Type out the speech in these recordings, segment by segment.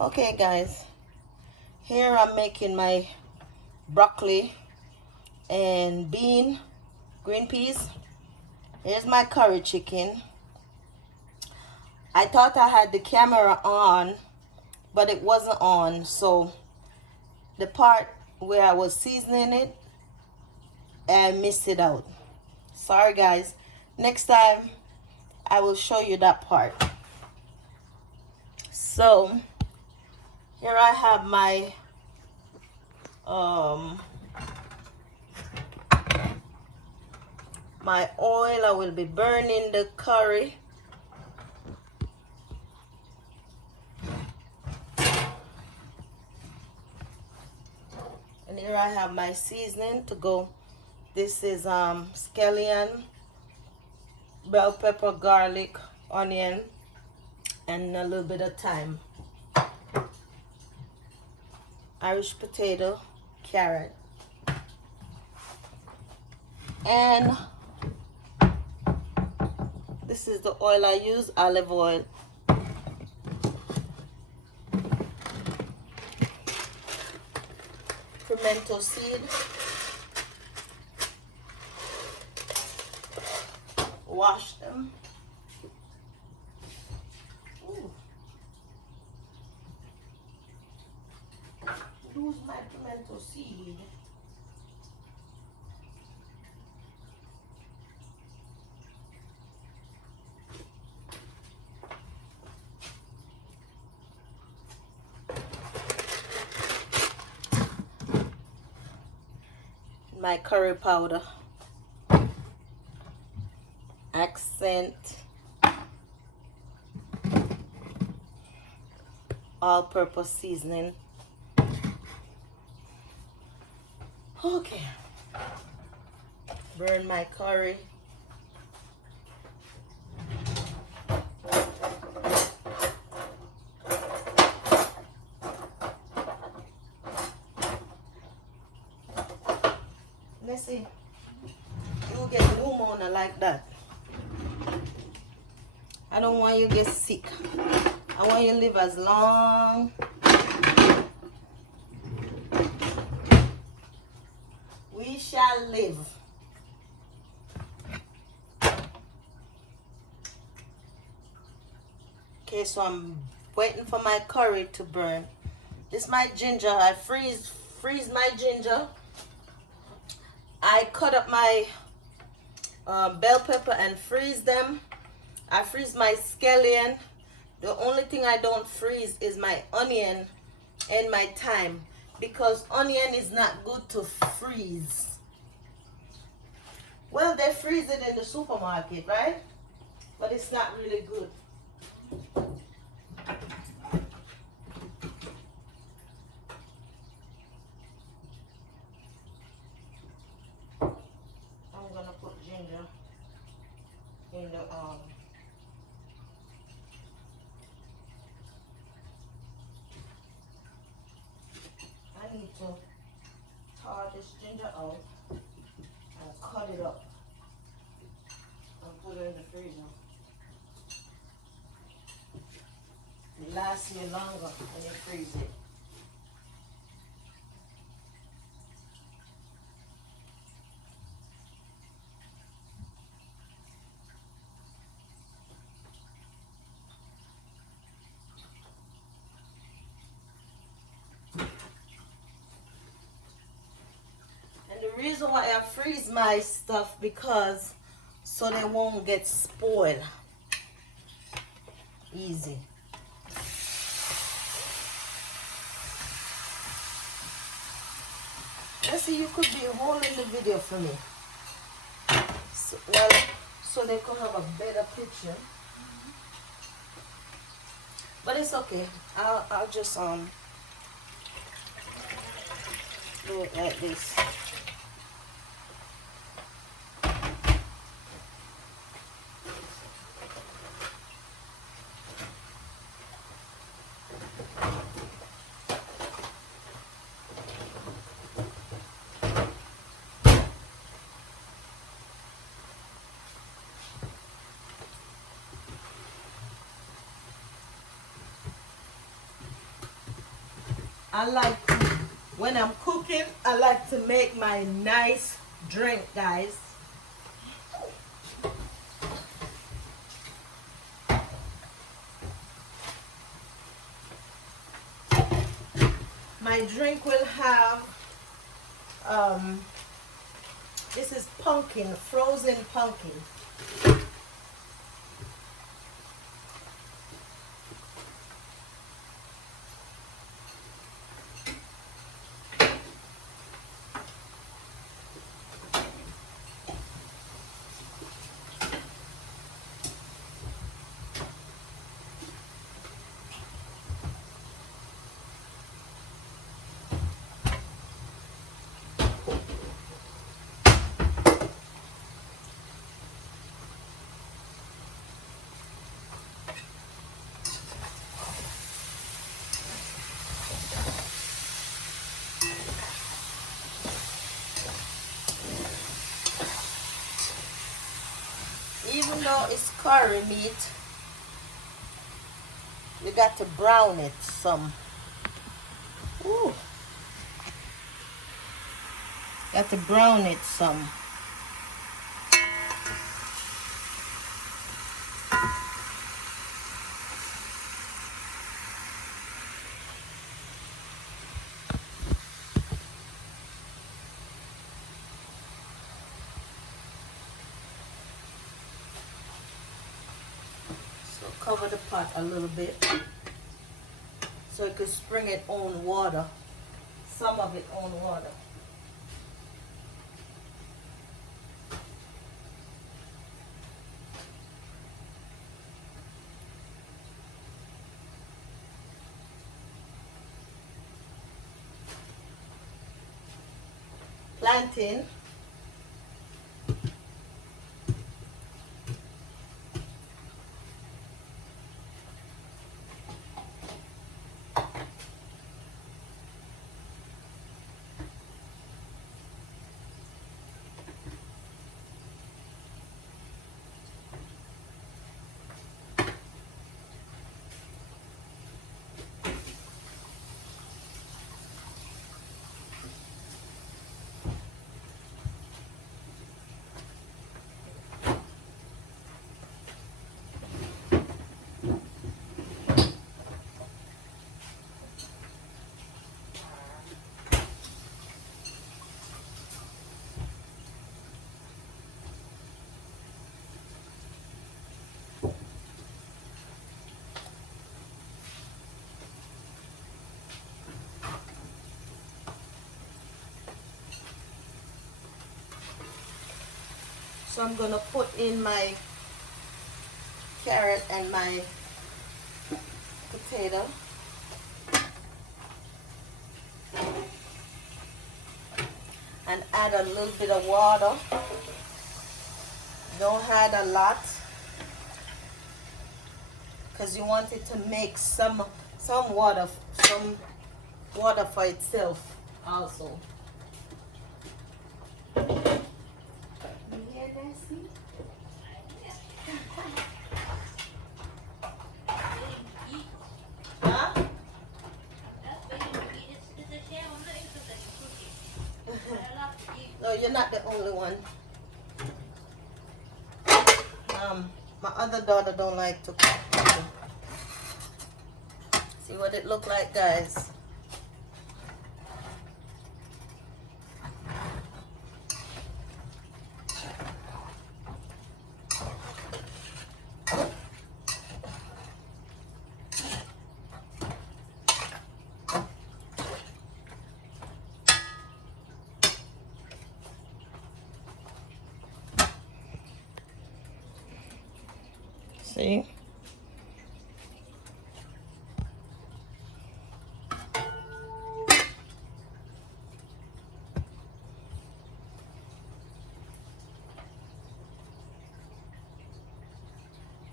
Okay guys, here I'm making my broccoli and green peas. Here's my curry chicken. I thought I had the camera on, but it wasn't on, so the part where I was seasoning it, I missed it out. Sorry guys, next time I will show you that part. So here I have my my oil. I will be burning the curry. And here I have my seasoning to go. This is scallion, bell pepper, garlic, onion, and a little bit of thyme. Irish potato, carrot, and this is the oil I use, olive oil. Pimento seed, wash them. Ooh. Lose my pimento seed. My curry powder, accent, all-purpose seasoning. Okay, burn my curry. Let's see, you get pneumonia like that. I don't want you to get sick. I want you to live as long we shall live. Okay, so I'm waiting for my curry to burn. This is my ginger. I freeze my ginger. I cut up my bell pepper and freeze them. I freeze my scallion. The only thing I don't freeze is my onion and my thyme, because onion is not good to freeze. Well, they freeze it in the supermarket, right? But it's not really good. I'm gonna put ginger in the I need to tar this ginger out and cut it up and put it in the freezer. It lasts you longer when you freeze it. And the reason why I freeze my stuff, because so they won't get spoiled easy. Let's see, you could be holding the video for me. So, well, so they could have a better picture. But it's okay. I'll just do it like this. I like to, when I'm cooking, I like to make my nice drink, guys. My drink will have, this is pumpkin, frozen pumpkin. Even though it's curry meat, you got to brown it some. Ooh. Got to brown it some. So cover the pot a little bit so it could spring its own water, some of its own water. Plantain. So I'm gonna put in my carrot and my potato. And add a little bit of water. Don't add a lot, because you want it to make some water for itself also. You hear that, see? Huh? No, you're not the only one. My other daughter don't like to cook. See what it look like, guys? See?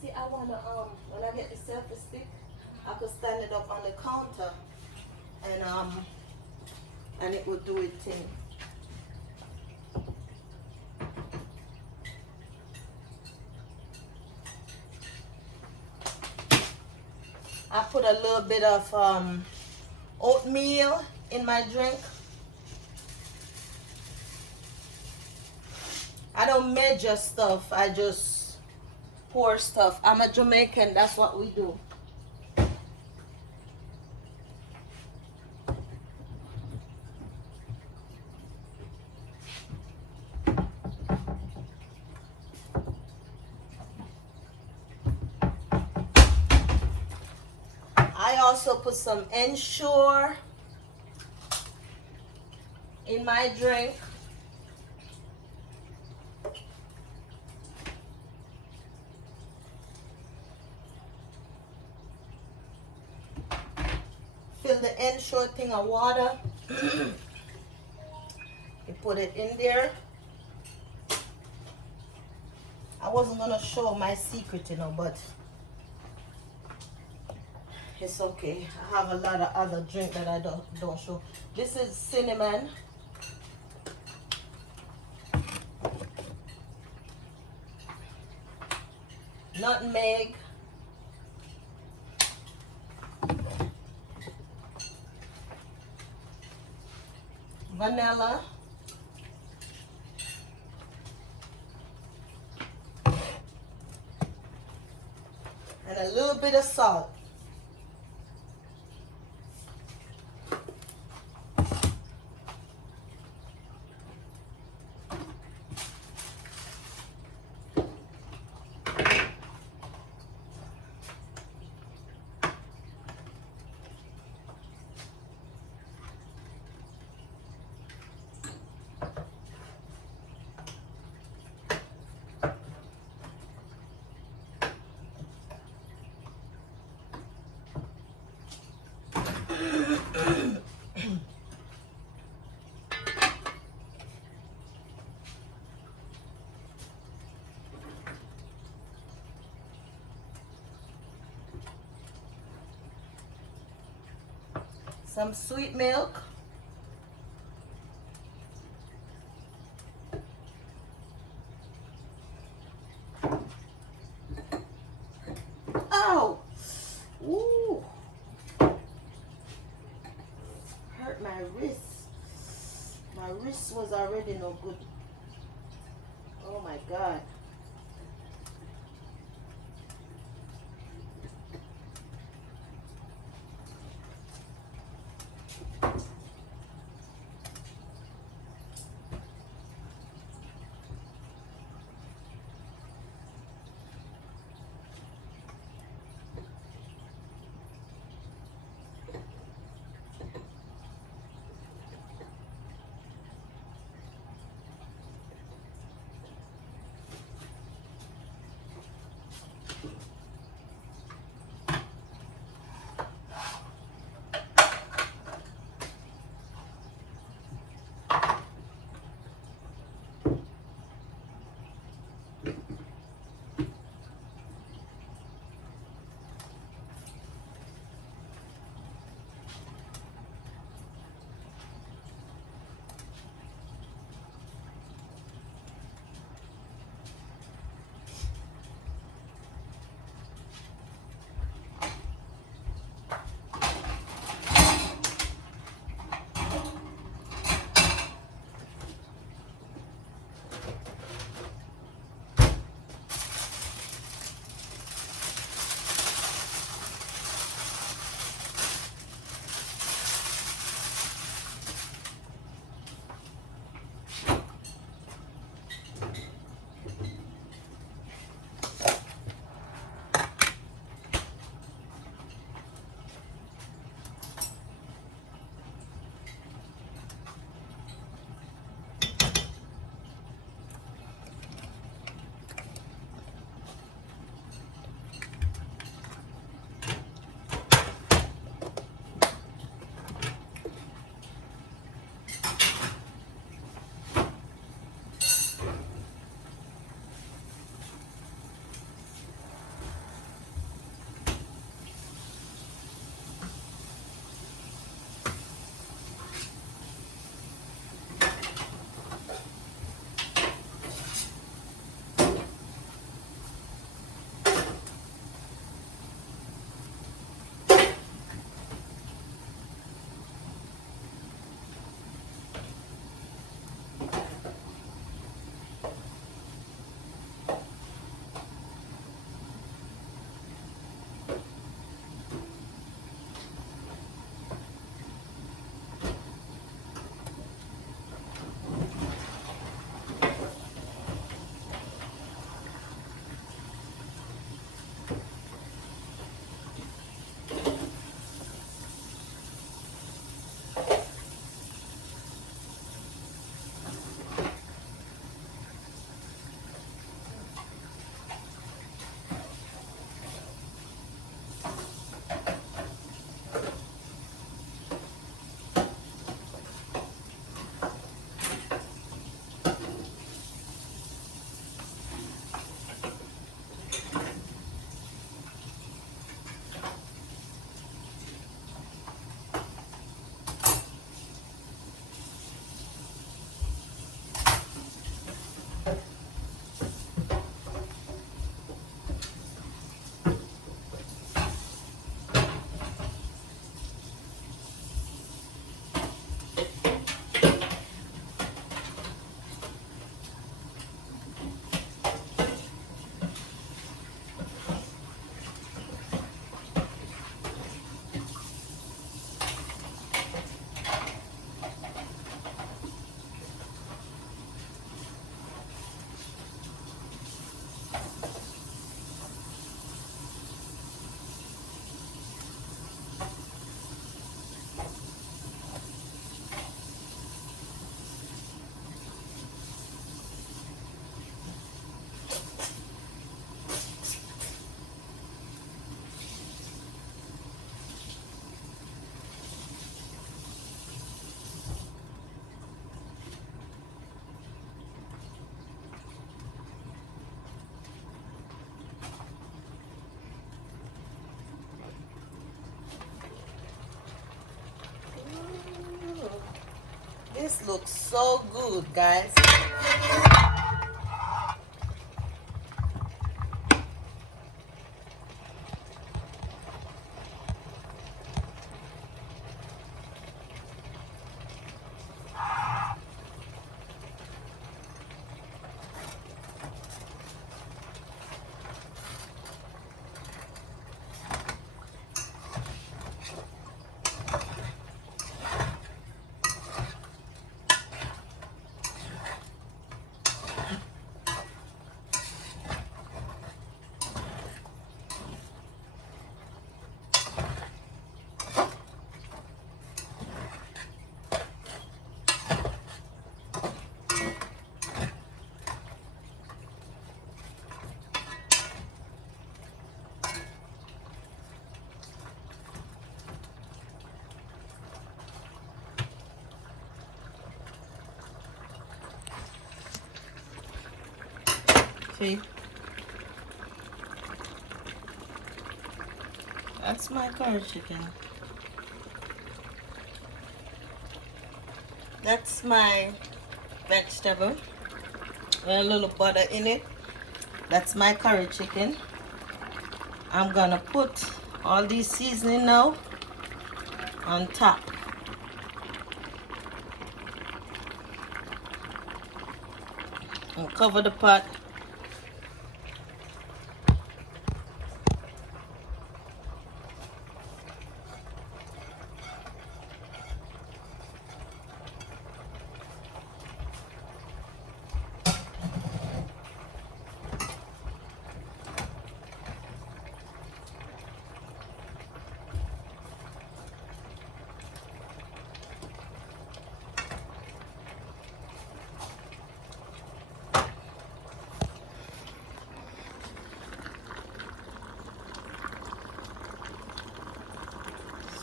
See, I wanna when I get the selfie stick, I could stand it up on the counter and it would do its thing. I put a little bit of oatmeal in my drink. I don't measure stuff, I just pour stuff. I'm a Jamaican, that's what we do. I also put some Ensure in my drink. Fill the Ensure thing of water. You put it in there. I wasn't gonna show my secret, you know, but it's okay. I have a lot of other drink that I don't show. This is cinnamon. Nutmeg. Vanilla. And a little bit of salt. Some sweet milk. Oh! Ooh! Hurt my wrist. My wrist was already no good. Oh my God. This looks so good, guys. See? That's my curry chicken. That's my vegetable. A little butter in it. That's my curry chicken. I'm gonna put all these seasoning now on top. And cover the pot.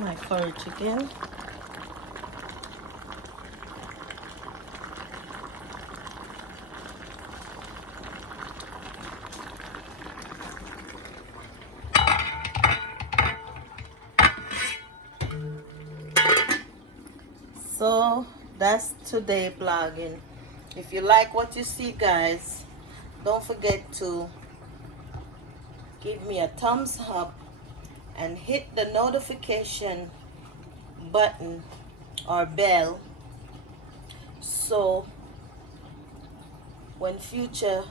My curry chicken. So that's today blogging. If you like what you see, guys, don't forget to give me a thumbs up and hit the notification button or bell so when future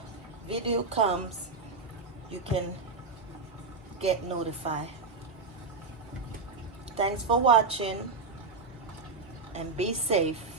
video comes you can get notified. Thanks for watching and be safe.